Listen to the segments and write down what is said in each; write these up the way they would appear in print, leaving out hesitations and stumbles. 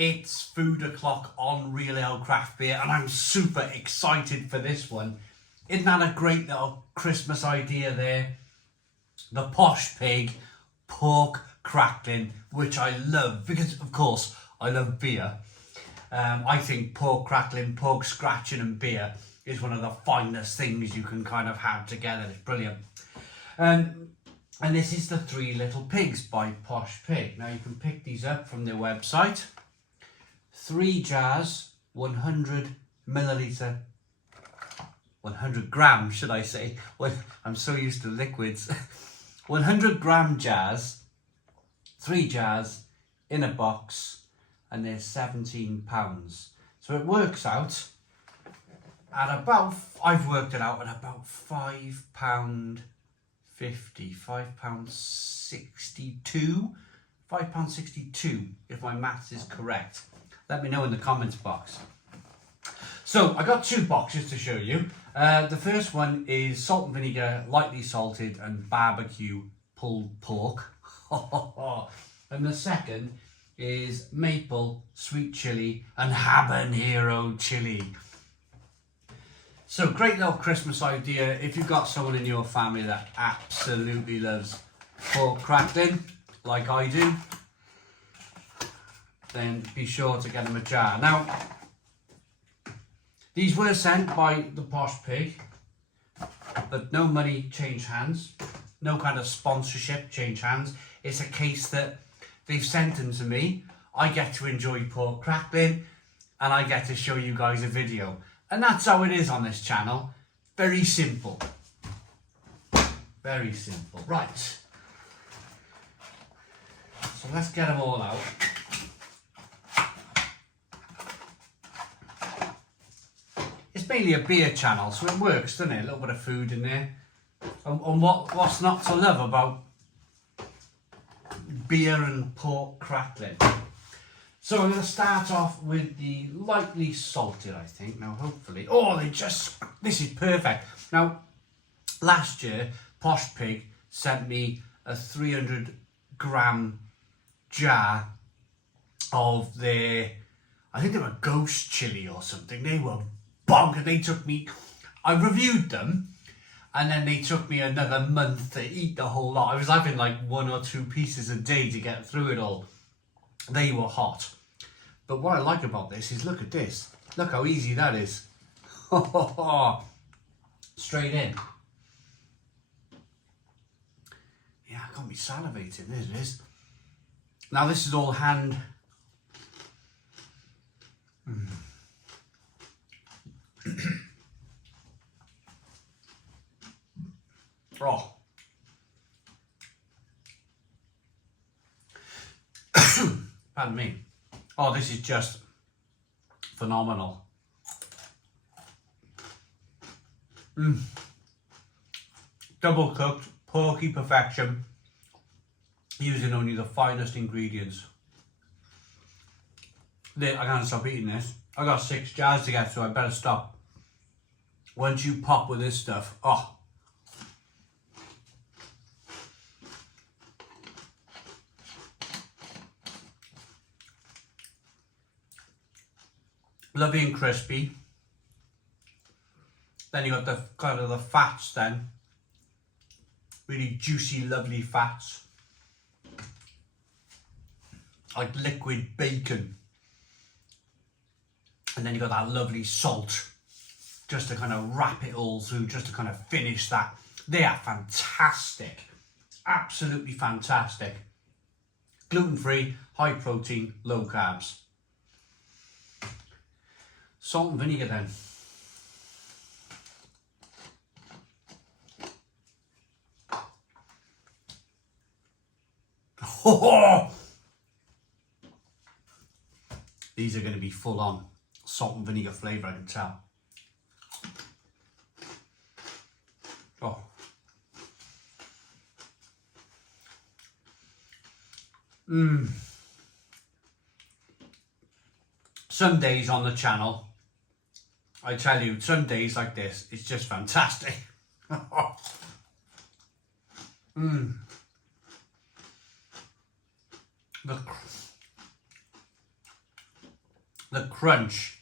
It's food o'clock on Real Ale Craft Beer, and I'm super excited for this one. Isn't that a great little Christmas idea there? The Posh Pig pork crackling, which I love because, of course, I love beer. I think pork crackling, pork scratching and beer is one of the finest things you can kind of have together. It's brilliant. And this is the Three Little Pigs by Posh Pig. Now you can pick these up from their website. 3 jars, 100 milliliter, 100 grams should I say. Well, I'm so used to liquids. 100 gram jars, 3 jars in a box, and they're £17. So it works out at about, I've worked it out at about £5.50, £5.62, £5.62 if my maths is correct. Let me know in the comments box. So I got 2 boxes to show you. The first one is salt and vinegar, lightly salted and barbecue pulled pork. And the second is maple, sweet chili and habanero chili. So great little Christmas idea if you've got someone in your family that absolutely loves pork crackling, like I do, then be sure to get them a jar. Now, these were sent by the Posh Pig, but no money changed hands, no kind of sponsorship changed hands. It's a case that they've sent them to me. I get to enjoy pork crackling and I get to show you guys a video. And that's how it is on this channel. Very simple. Very simple. Right. So let's get them all out. It's mainly a beer channel, so it works, doesn't it? A little bit of food in there. And what's not to love about beer and pork crackling? So I'm going to start off with the lightly salted, I think. Now, hopefully... Oh, this is perfect. Now, last year, Posh Pig sent me a 300 gram jar of their... I think they were ghost chili or something. They were bonkers. They took me... I reviewed them, and then they took me another month to eat the whole lot. I was having like 1 or 2 pieces a day to get through it all. They were hot. But what I like about this is, look at this. Look how easy that is. Straight in. Yeah, I got me salivating. There it is. Now this is all hand. Oh. Pardon me. Oh, this is just phenomenal. Double cooked, porky perfection, using only the finest ingredients. I can't stop eating this. I got 6 jars to get through, I better stop. Once you pop with this stuff, oh. Lovely and crispy. Then you got the kind of the fats then. Really juicy, lovely fats. Like liquid bacon. And then you got that lovely salt. Just to kind of wrap it all through, just to kind of finish that. They are fantastic. Absolutely fantastic. Gluten-free, high protein, low carbs. Salt and vinegar then. Oh! These are going to be full on salt and vinegar flavour, I can tell. Oh. Some days on the channel, I tell you, some days like this, it's just fantastic. The crunch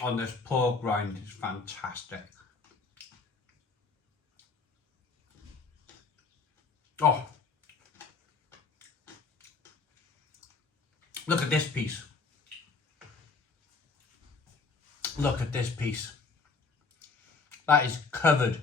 on this pork rind is fantastic. Oh, look at this piece. Look at this piece. That is covered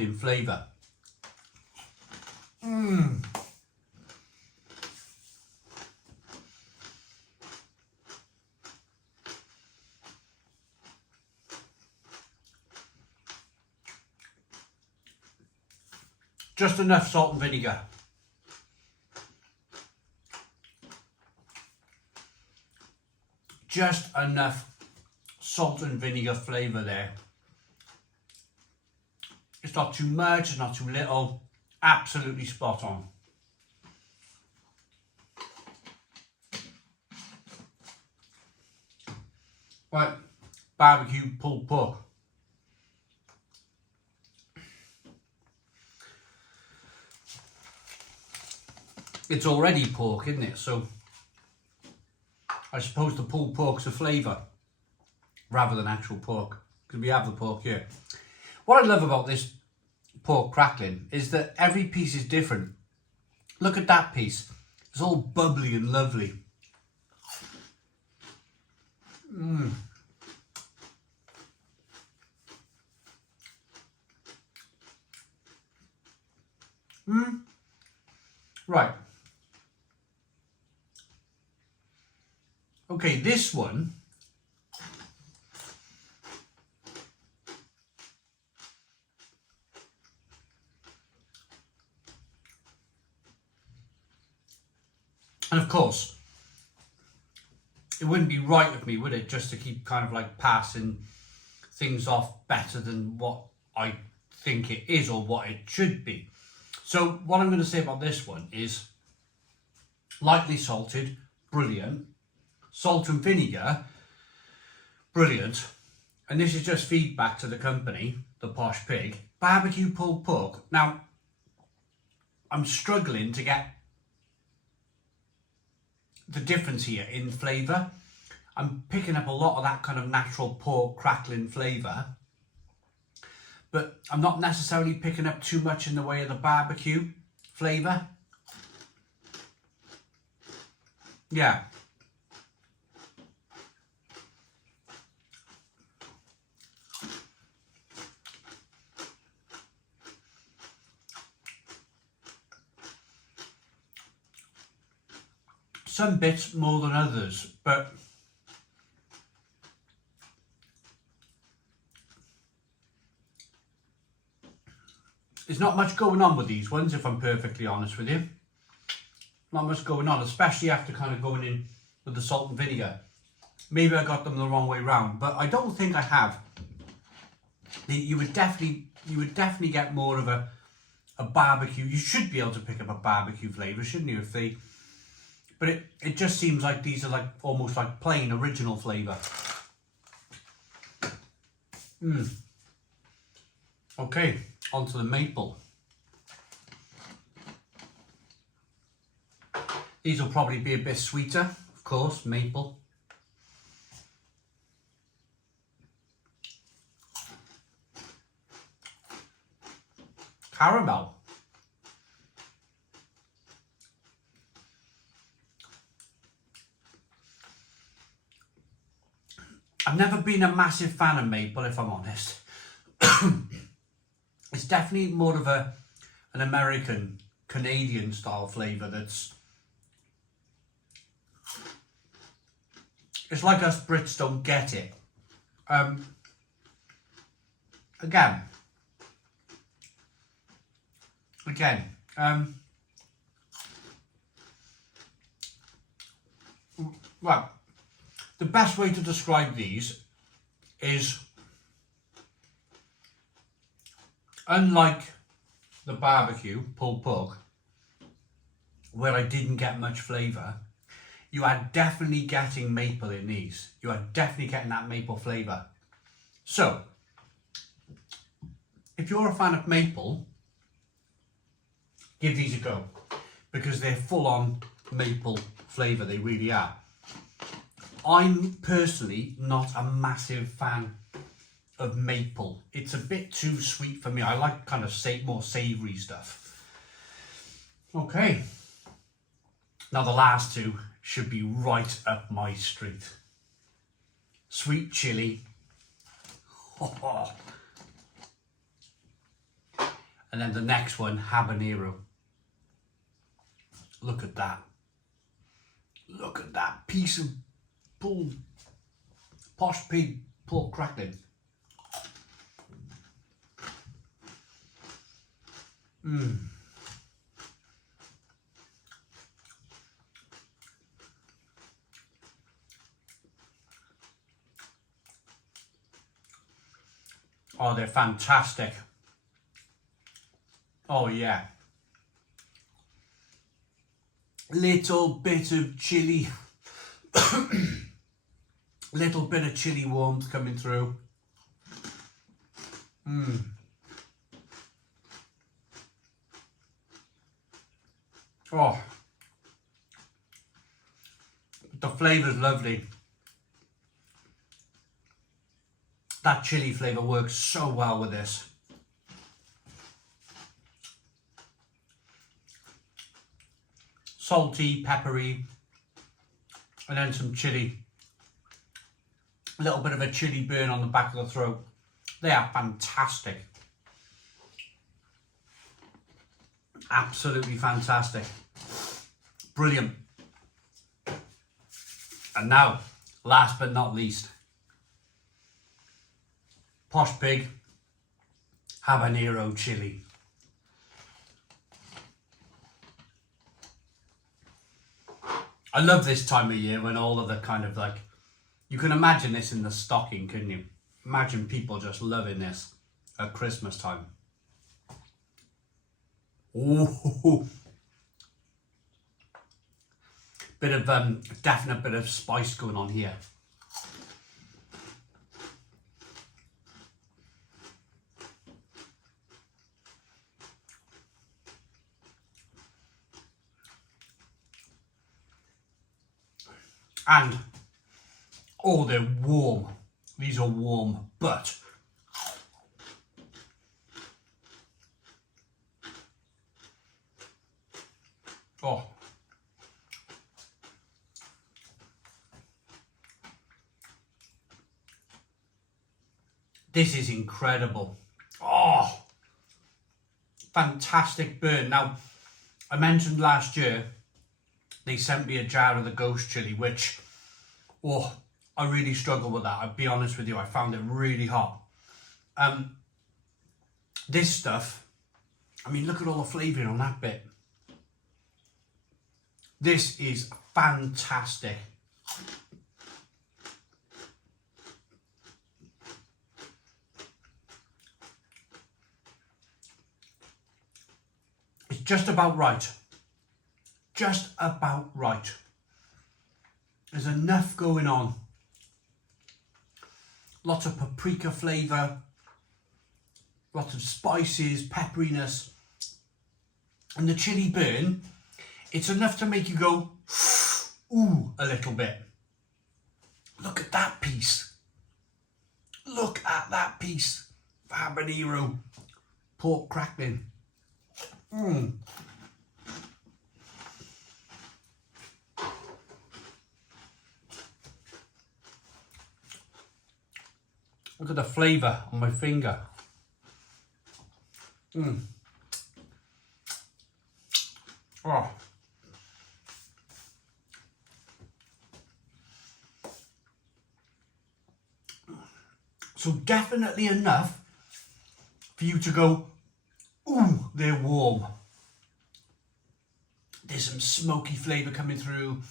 in flavour. Just enough salt and vinegar. Just enough salt and vinegar flavour there. It's not too much, it's not too little. Absolutely spot on. Right, barbecue pulled pork. It's already pork, isn't it? So I suppose the pulled pork's a flavour rather than actual pork, because we have the pork here. What I love about this pork crackling is that every piece is different. Look at that piece. It's all bubbly and lovely. Right. Okay, this one and of course it wouldn't be right of me, would it, just to keep kind of like passing things off better than what I think it is or what it should be. So what I'm going to say about this one is lightly salted, brilliant. Salt and vinegar, brilliant. And this is just feedback to the company, the Posh Pig. Barbecue pulled pork. Now, I'm struggling to get the difference here in flavour. I'm picking up a lot of that kind of natural pork crackling flavour, but I'm not necessarily picking up too much in the way of the barbecue flavour. Yeah. Some bits more than others, but there's not much going on with these ones, if I'm perfectly honest with you. Not much going on, especially after kind of going in with the salt and vinegar. Maybe I got them the wrong way round, but I don't think I have. You would definitely get more of a barbecue. You should be able to pick up a barbecue flavour, shouldn't you? But it just seems like these are like almost like plain original flavour. Okay, onto the maple. These will probably be a bit sweeter, of course, maple. Caramel. I've never been a massive fan of maple, if I'm honest. It's definitely more of an American, Canadian style flavour that's... It's like us Brits don't get it. Again, well, the best way to describe these is, unlike the barbecue pulled pork, where I didn't get much flavour, you are definitely getting maple in these. You are definitely getting that maple flavour. So, if you're a fan of maple, give these a go, because they're full on maple flavour, they really are. I'm personally not a massive fan of maple. It's a bit too sweet for me. I like kind of more savoury stuff. Okay. Now the last two should be right up my street. Sweet chili. And then the next one, habanero. Look at that. Look at that piece of Posh Pig pork crackling. Oh, they're fantastic. Oh yeah. Little bit of chili. Little bit of chili warmth coming through. Oh, the flavour's lovely. That chili flavour works so well with this. Salty, peppery, and then some chili. A little bit of a chili burn on the back of the throat. They are fantastic. Absolutely fantastic. Brilliant. And now, last but not least, Posh Pig Habanero chili. I love this time of year when all of the kind of like, you can imagine this in the stocking, couldn't you? Imagine people just loving this at Christmas time. Ooh. Bit of definite bit of spice going on here. And oh, they're warm. These are warm, but oh, this is incredible. Oh, fantastic burn. Now, I mentioned last year they sent me a jar of the ghost chili, which, oh, I really struggled with that. I'll be honest with you, I found it really hot. This stuff, I mean, look at all the flavouring on that bit. This is fantastic. It's just about right. Just about right. There's enough going on. Lots of paprika flavour, lots of spices, pepperiness, and the chili burn, it's enough to make you go, ooh, a little bit. Look at that piece. Look at that piece of habanero pork crackling. Look at the flavour on my finger. Oh. So definitely enough for you to go, ooh, they're warm. There's some smoky flavour coming through,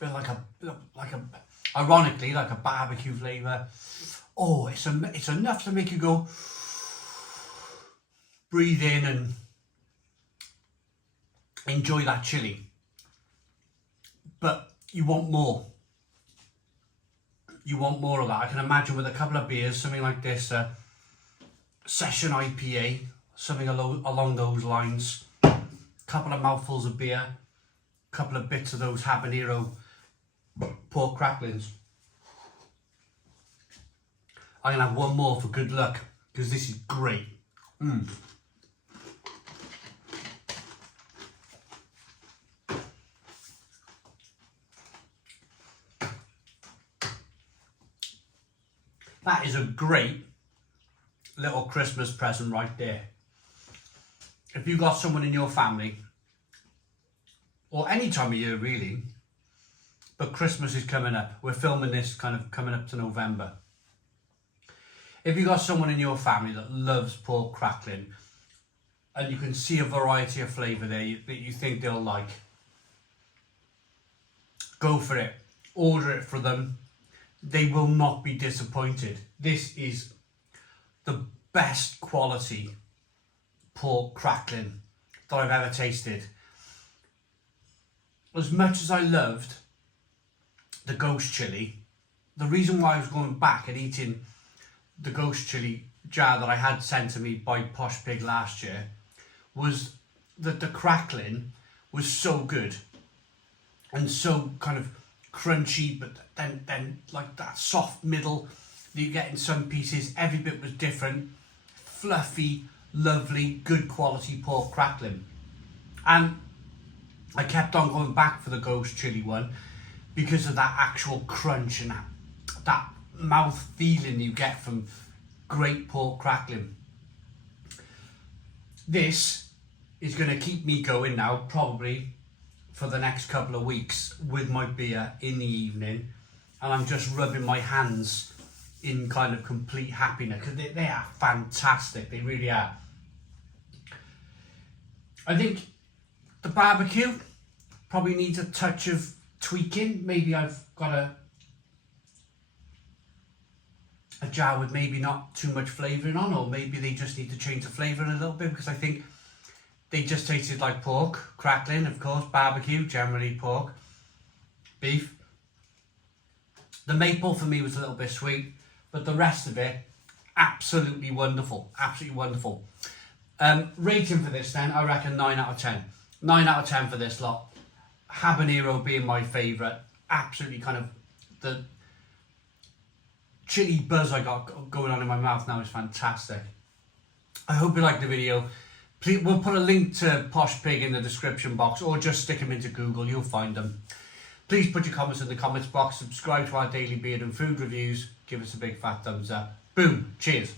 a bit like a ironically, like a barbecue flavour. Oh, it's enough to make you go, breathe in and enjoy that chili. But you want more. You want more of that. I can imagine with a couple of beers, something like this, session IPA, something along those lines. Couple of mouthfuls of beer, couple of bits of those habanero pork cracklings. I'm going to have one more for good luck, because this is great. That is a great little Christmas present right there. If you've got someone in your family, or any time of year really, but Christmas is coming up. We're filming this kind of coming up to November. If you've got someone in your family that loves pork crackling, and you can see a variety of flavour there that you think they'll like, go for it. Order it for them. They will not be disappointed. This is the best quality pork crackling that I've ever tasted. As much as I loved the ghost chilli, the reason why I was going back and eating the ghost chilli jar that I had sent to me by Posh Pig last year was that the crackling was so good and so kind of crunchy, but then like that soft middle that you get in some pieces. Every bit was different. Fluffy, lovely, good quality pork crackling. And I kept on going back for the ghost chilli one because of that actual crunch and that mouth feeling you get from great pork crackling. This is going to keep me going now, probably for the next couple of weeks, with my beer in the evening, and I'm just rubbing my hands in kind of complete happiness, because they are fantastic. They really are. I think the barbecue probably needs a touch of tweaking. Maybe I've got a jar with maybe not too much flavouring on, or maybe they just need to change the flavouring a little bit, because I think they just tasted like pork crackling. Of course, barbecue, generally pork, beef. The maple for me was a little bit sweet, but the rest of it, absolutely wonderful. Absolutely wonderful. Rating for this then, I reckon 9 out of 10. 9 out of 10 for this lot. Habanero being my favourite. Absolutely kind of the chilli buzz I got going on in my mouth now is fantastic. I hope you liked the video. Please, we'll put a link to Posh Pig in the description box, or just stick them into Google, you'll find them. Please put your comments in the comments box, subscribe to our daily beard and food reviews, give us a big fat thumbs up. Boom, cheers.